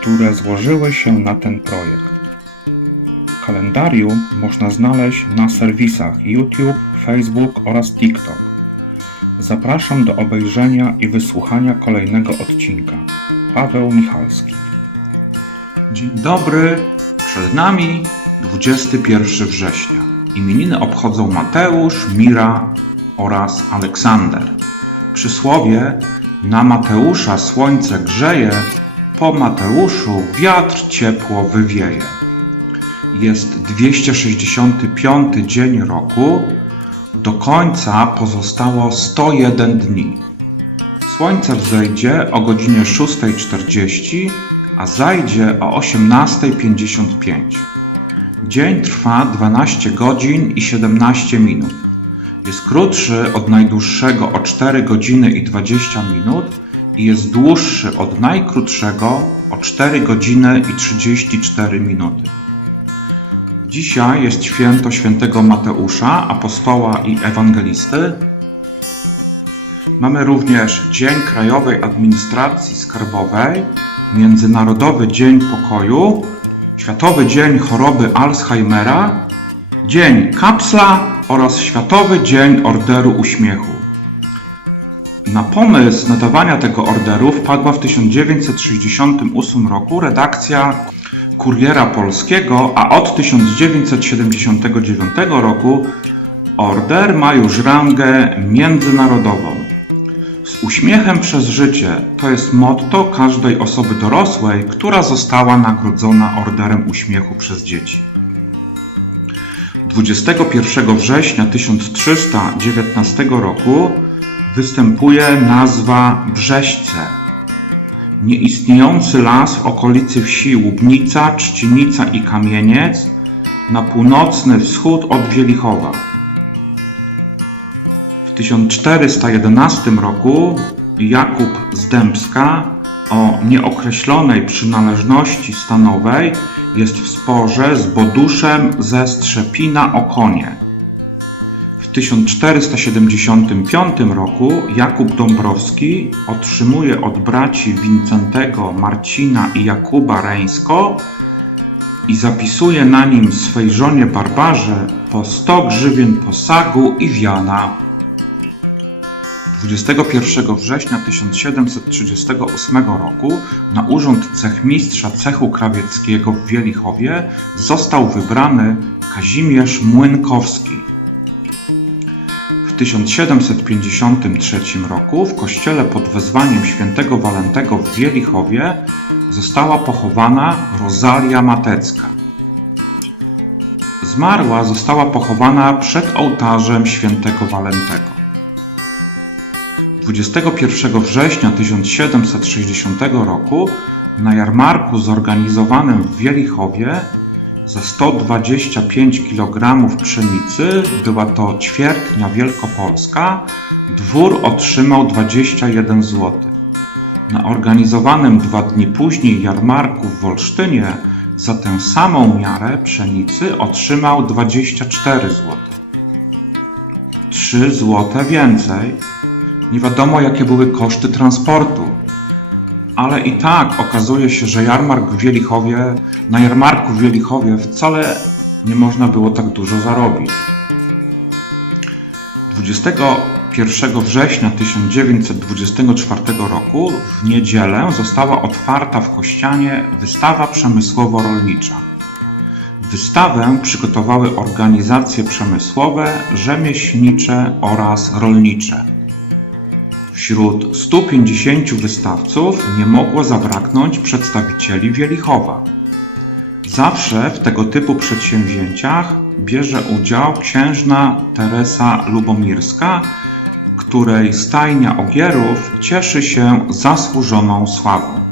które złożyły się na ten projekt. Kalendarium można znaleźć na serwisach YouTube, Facebook oraz TikTok. Zapraszam do obejrzenia i wysłuchania kolejnego odcinka. Paweł Michalski. Dzień dobry, przed nami 21 września. Imieniny obchodzą Mateusz, Mira oraz Aleksander. Przysłowie na Mateusza słońce grzeje, po Mateuszu wiatr ciepło wywieje. Jest 265 dzień roku, do końca pozostało 101 dni. Słońce wzejdzie o godzinie 6.40, a zajdzie o 18.55. Dzień trwa 12 godzin i 17 minut. Jest krótszy od najdłuższego o 4 godziny i 20 minut jest dłuższy od najkrótszego o 4 godziny i 34 minuty. Dzisiaj jest święto świętego Mateusza, apostoła i ewangelisty. Mamy również Dzień Krajowej Administracji Skarbowej, Międzynarodowy Dzień Pokoju, Światowy Dzień Choroby Alzheimera, Dzień Kapsla oraz Światowy Dzień Orderu Uśmiechu. Na pomysł nadawania tego orderu wpadła w 1968 roku redakcja Kuriera Polskiego, a od 1979 roku order ma już rangę międzynarodową. Z uśmiechem przez życie to jest motto każdej osoby dorosłej, która została nagrodzona Orderem Uśmiechu przez dzieci. 21 września 1319 roku występuje nazwa Brzeźce. Nieistniejący las w okolicy wsi Łubnica, Trzcinica i Kamieniec na północny wschód od Wielichowa. W 1411 roku Jakub z Dębska o nieokreślonej przynależności stanowej jest w sporze z Boduszem ze Strzepina o konie. W 1475 roku Jakub Dąbrowski otrzymuje od braci Wincentego, Marcina i Jakuba Reńsko i zapisuje na nim swej żonie Barbarze po 100 grzywien posagu i wiana. 21 września 1738 roku na urząd cechmistrza cechu krawieckiego w Wielichowie został wybrany Kazimierz Młynkowski. W 1753 roku w kościele pod wezwaniem świętego Walentego w Wielichowie została pochowana Rozalia Matecka. Zmarła została pochowana przed ołtarzem świętego Walentego. 21 września 1760 roku na jarmarku zorganizowanym w Wielichowie za 125 kg pszenicy, była to ćwiertnia wielkopolska, dwór otrzymał 21 zł. Na organizowanym dwa dni później jarmarku w Wolsztynie za tę samą miarę pszenicy otrzymał 24 zł. 3 zł więcej nie wiadomo, jakie były koszty transportu. Ale i tak okazuje się, że jarmark w Wielichowie, na jarmarku w Wielichowie wcale nie można było tak dużo zarobić. 21 września 1924 roku w niedzielę została otwarta w Kościanie wystawa przemysłowo-rolnicza. Wystawę przygotowały organizacje przemysłowe, rzemieślnicze oraz rolnicze. Wśród 150 wystawców nie mogło zabraknąć przedstawicieli Wielichowa. Zawsze w tego typu przedsięwzięciach bierze udział księżna Teresa Lubomirska, której stajnia ogierów cieszy się zasłużoną sławą.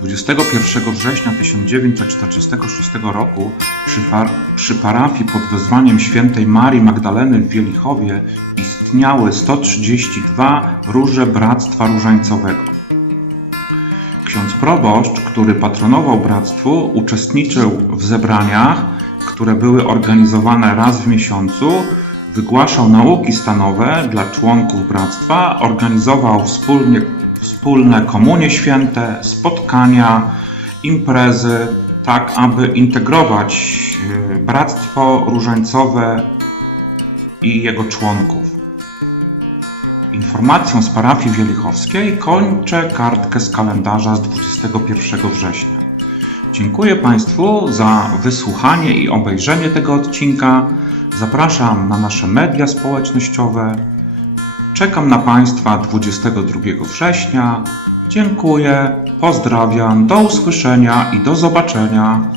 21 września 1946 roku przy, przy parafii pod wezwaniem świętej Marii Magdaleny w Wielichowie istniały 132 róże Bractwa Różańcowego. Ksiądz proboszcz, który patronował bractwu, uczestniczył w zebraniach, które były organizowane raz w miesiącu, wygłaszał nauki stanowe dla członków bractwa, organizował wspólnie, wspólne komunie święte, spotkania, imprezy, tak aby integrować e, bractwo różańcowe i jego członków. Informacją z parafii wielichowskiej kończę kartkę z kalendarza z 21 września. Dziękuję Państwu za wysłuchanie i obejrzenie tego odcinka. Zapraszam na nasze media społecznościowe. Czekam na Państwa 22 września. Dziękuję, pozdrawiam, do usłyszenia i do zobaczenia.